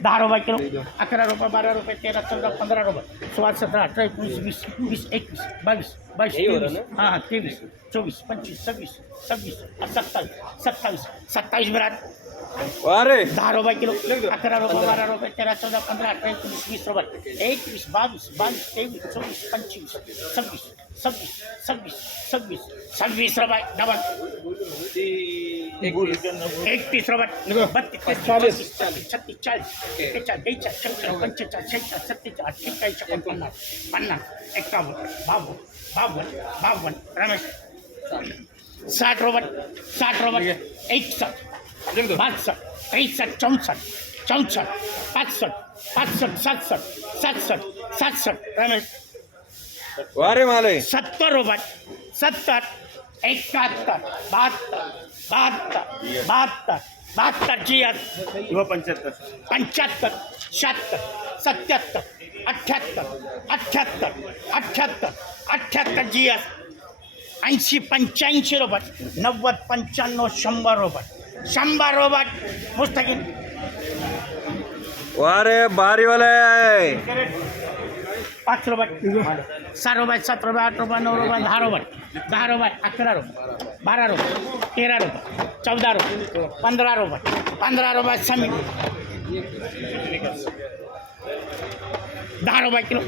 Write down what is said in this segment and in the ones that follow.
₹10 kilo, ₹11, ₹12, ₹13, ₹14, ₹15, ₹16, ₹17, ₹18, ₹19, ₹20, ₹21, ₹22, ₹23, हाँ 23, ₹24, ₹25, ₹26, ₹27, ₹28, ₹27 minute. अरे ₹10 kilo, ₹11, ₹12, ₹13, ₹14, ₹15, ₹18, ₹19, ₹20, ₹21, ₹22, ₹23, ₹24, ₹25, ₹26, ₹26 double ₹31, ₹32, ₹32, ₹33, ₹34, ₹35, ₹40, ₹41, ₹42, ₹43, ₹44, ₹45, ₹50, ₹51, ₹52, Ramesh ₹60, ₹61, ₹61, ₹62, ₹63, ₹64, ₹64, ₹65, ₹67, ₹67, Ramesh वारे माले ₹70, ₹70, ₹71, ₹72, जी 75 75, 76, 77, 78, 78, 78 जी 80, ₹85, ₹90, ₹95, ₹100, मुस्तकिल वारे बारी वाले ₹5, ₹6, ₹7, ₹8, ₹9, ₹10, ₹10, ₹11, ₹12, ₹13, ₹14, ₹15, समी ₹10 किलो,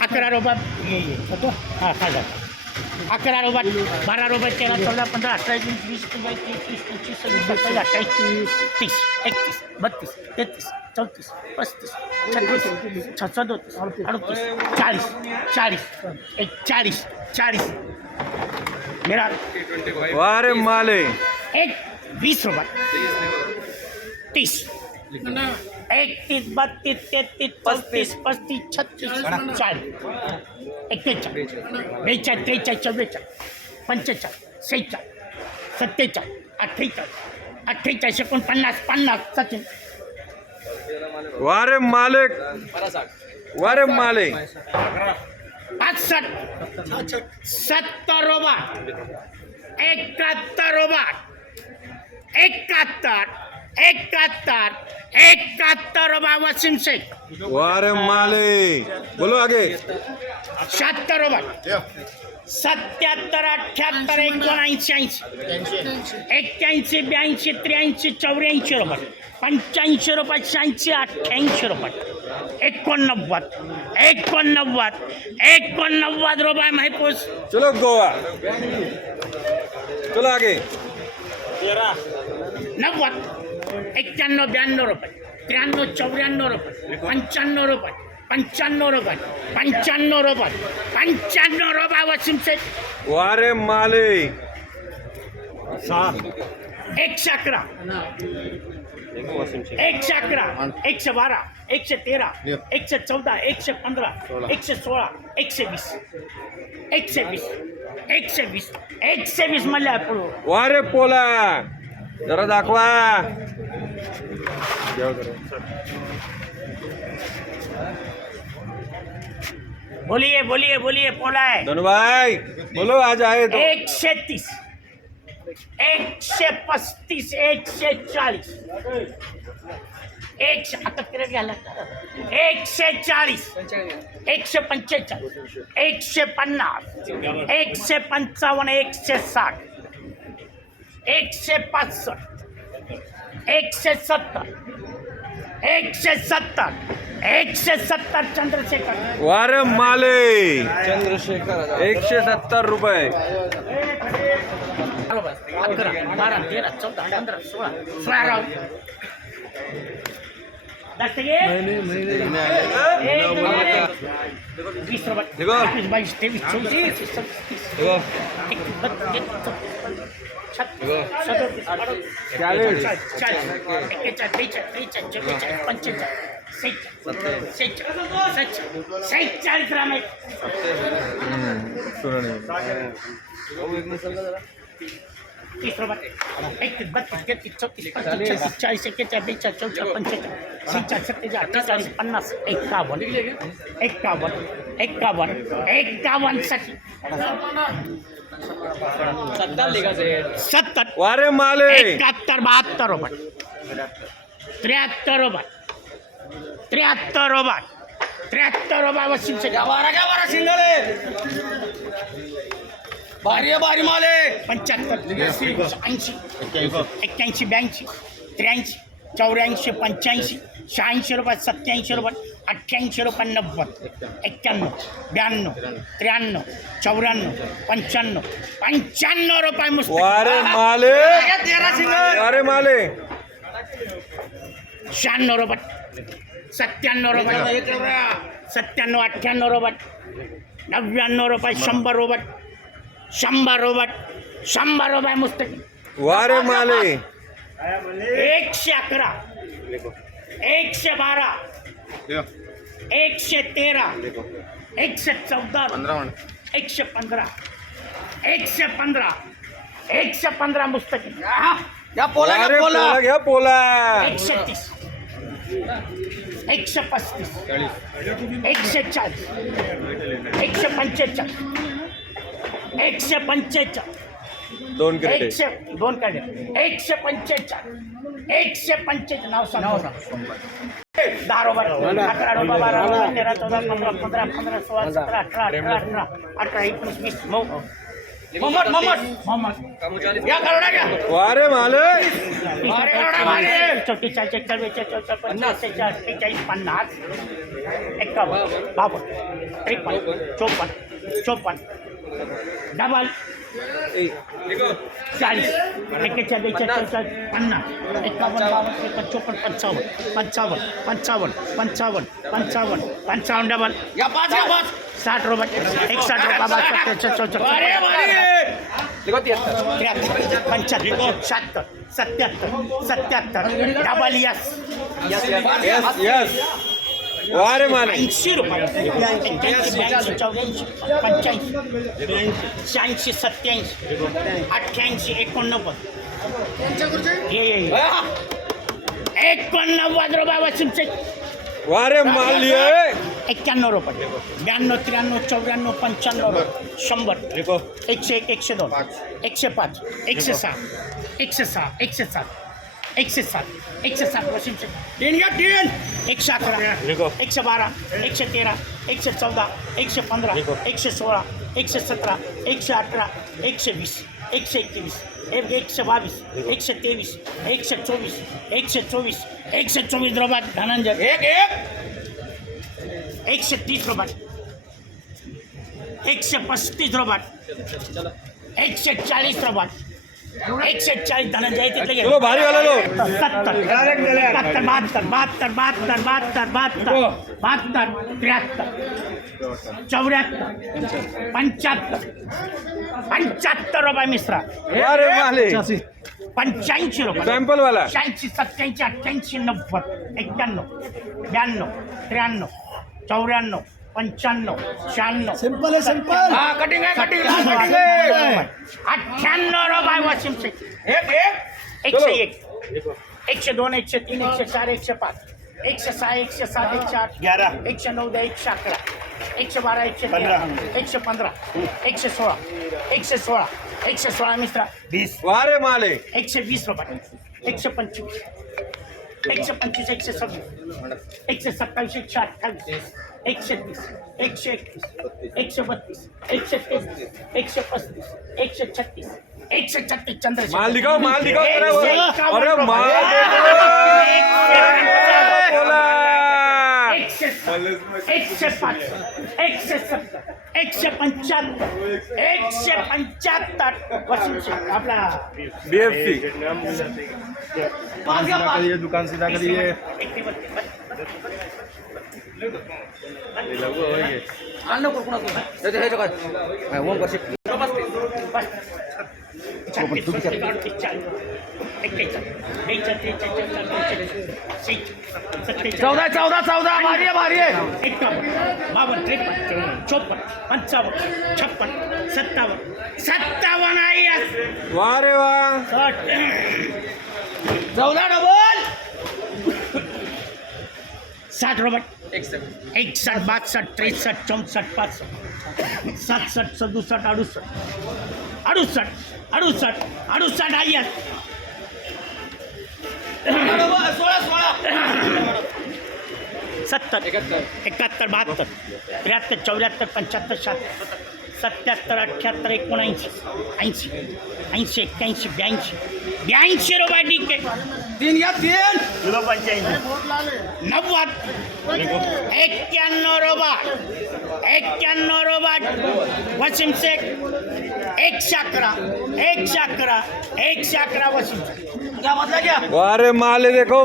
₹11, हाँ ₹11, ₹12, ₹13, ₹14, ₹15, ₹18, ₹20, ₹21, ₹22, ₹23, ₹24, ₹25, ₹26, ₹27, ₹28, ₹29, ₹30, ₹31, ₹32, ₹33, ₹34, ₹35, ₹36, मेरा वारे माले एक ₹20, 30, 31, 32, 33, 34, 35, 36, 40, 41, 42, 43, 44, 45, 46, 47, 48, 48, 49, 50, सचिन वारे मालिक वारे माले 65, 70, ₹71, वसीम शेख वारे माले बोलो आगे 76, 77, 78, 79, 80, 81, 82, 83, 84, ₹85, 86, 88, ₹89, महफूज चलो गोवा चलो आगे 90, 91, 92, ₹93, 94, ₹95, ₹95, वसीम शेख वारे माले 111, 111, 112, 113, 114, 115, 116, 120 मल्ल्या पुढं वारे पोला जरा दाखवा बोलिए पोला है धनु भाई बोलो आज आए तो 130, 135, 140, आता फिरत घ्यायला 140, 145, 150, 155, 160, 165, 170, 170 चंद्रशेखर वारे माले चंद्रशेखर 170 रुपये 11, 12, 13, 14, 15, 16 राव दस्तगीर 20 रुपये देखो 21, 22, 23, 24, 25, 26, 27, 28, 29, 30, 31, 32, 33, 34, 35, सेहेचाळीस ग्राम आहे. तीस रुपये 31 32 33 34 35 36 40 41 42 43 44 45 46 47 48 49 51 साठी 70 वारे माले 71 72 रुपये 73 रुपये 73 रुपये 73 रुपये वसीम से वारा सिंगल आहे भारी आहे भारी माल आहे 75 80 81 82 83 84 85 86 रुपये 87 रुपये 88 रुपये 90 91 92 93 94 95 95 रुपये मुस्त वारे माले 13 सिंगल वारे माले 96 रुपये 97 रुपये 97 98 रुपये 99 रुपये 100 रुपये 100 रुपये मुस्तकी वारे माले 111 112 113 114 115 मुस्तकी या पोला वारे या पोला पोला घ्या पोला 130 135 140 145 145 दोन क्रेटे 2 काढे 145 145 नाव सांग 10 रुपये 11 रुपये 12 रुपये 13 14 15 15 16 17 18 19 20 मोहम्मद या करोडा घ्या वारे माले मारे 44 41 42 43 50 51 52 53 54 डबल 40 41 42 50 51 55 55 डबल या पाच 60 रुपये 61 रुपये 62 देखो 75 76 77 डबल यस यस यस वारे माले 80 रुपये 81 84 85 86 87 88 89 ये 89 रुपये वसीमचे वारे माले 91 रुपये 92 93 94 95 100 101 102 105 106 107 वसीमचे 111 112 113 114 115 116 117 118 120 121 122 123 124 124 रुपये धनंजय 130 रुपये 135 रुपये 140 रुपये 140 धनंजय तिथले चलो भारी वाला लो 70 75 रुपये मिश्रा वारे माले 85 रुपये सॅम्पल वाला 86 87 88 90 91 92 93 94 95 96 सिंपल आहे सिंपल हा कटिंग आहे कटिंग 98 रुपये वसीम से 101 102 103 104 105 106 107 108 11 109 111 112 113 115 116 मिश्रा 20 वारे माले 120 रुपये 125 126 127 128 130 131 132 133 135 136 136 चंद्रशेखर माल दिखाओ जरा वो। अरे माल पोला 105 170 175 वसीम शेख आपला बीएफसी ये दुकान सीधा करिए चौदा भारी आहे 51, 52, 53, 54, 55, 56, 57 आहे यास. वा रे वा 14 डबल 60 रुपये 61, 62, 63, 64, 65, 67, 67, 68, 68, 68 आहे यास. 70, 71, 72, 73, 74, 75, 77, 78, 79, 80, 80, 81, 82 रुपये ठीक आहे. 3 या 3 85, 90, 91 रुपये 91 रुपये वसीम शेख 111, 111 वसीम शेख. क्या मतलब क्या वा रे माल है देखो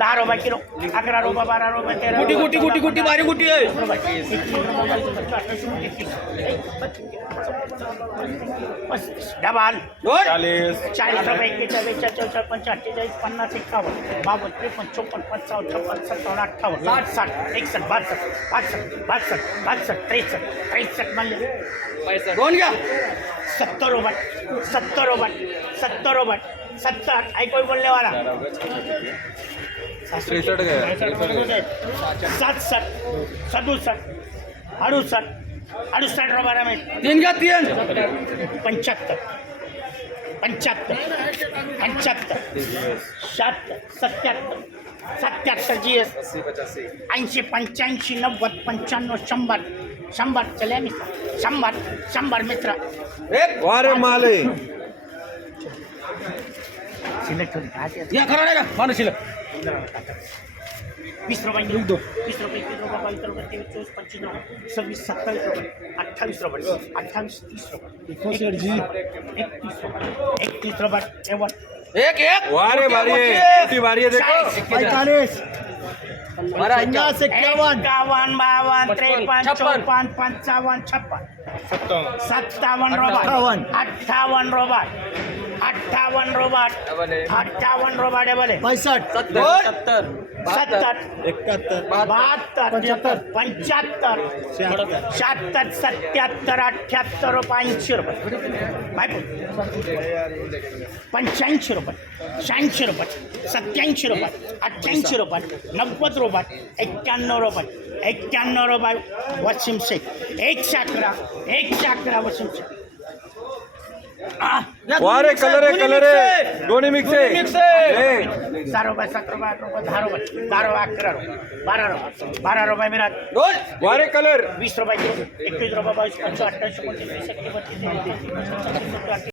10 रुपये किलो 11 रुपये 12 रुपये 13 गुटी भारी गुटी आहे डबाल दोन 40 रुपये 41, 42, 45, 48, 50, 51, 52, 53, 54, 55, 56, 57, 58, 60, 61, 62, 63, 63 म्हणले दोन घ्या 70 रुपये 70 रुपये 70 रुपये 70 ऐकू बोलने वाला 63 गया 67, 67, 68, 68 रुपये में 3 घ्या 3 75, 75, 75, 77, 77 GS 80, 85, 90, 95, 100 चले मित्र 100 मित्र एक वा रे माल है सिलेक्ट होती का या खरा नाही का माणूस शिल्लक 20 रुपये 20 रुपये 21 रुपये 22 रुपये 23, 24, 25 रुपये 26, 27 रुपये 28 रुपये 28, 30 रुपये 31 रुपये 51 एक वा रे भारी है किती भारी है देखो 45, 51 51, 52, 53, 54, 55, 56, 57 रुपये 58 रुपये 58 रुपये 58 रुपये डबल आहे 65 70, 72, 75, 76, 77, 78 रुपये 80 रुपये 85 रुपये 86 रुपये 87 रुपये 88 रुपये 90 रुपये 91 रुपये 91 रुपये वसीम शेख 111 वसीम शेख वा रे कलर है दोन्ही मिक्स है 6 रुपये 7 रुपये 8 रुपये 10 रुपये 11 रुपये 12 रुपये मिळात दोन वा रे कलर 20 रुपये 21 रुपये 22, 25, 28, 29, 30, 31, 32, 33, 34, 35,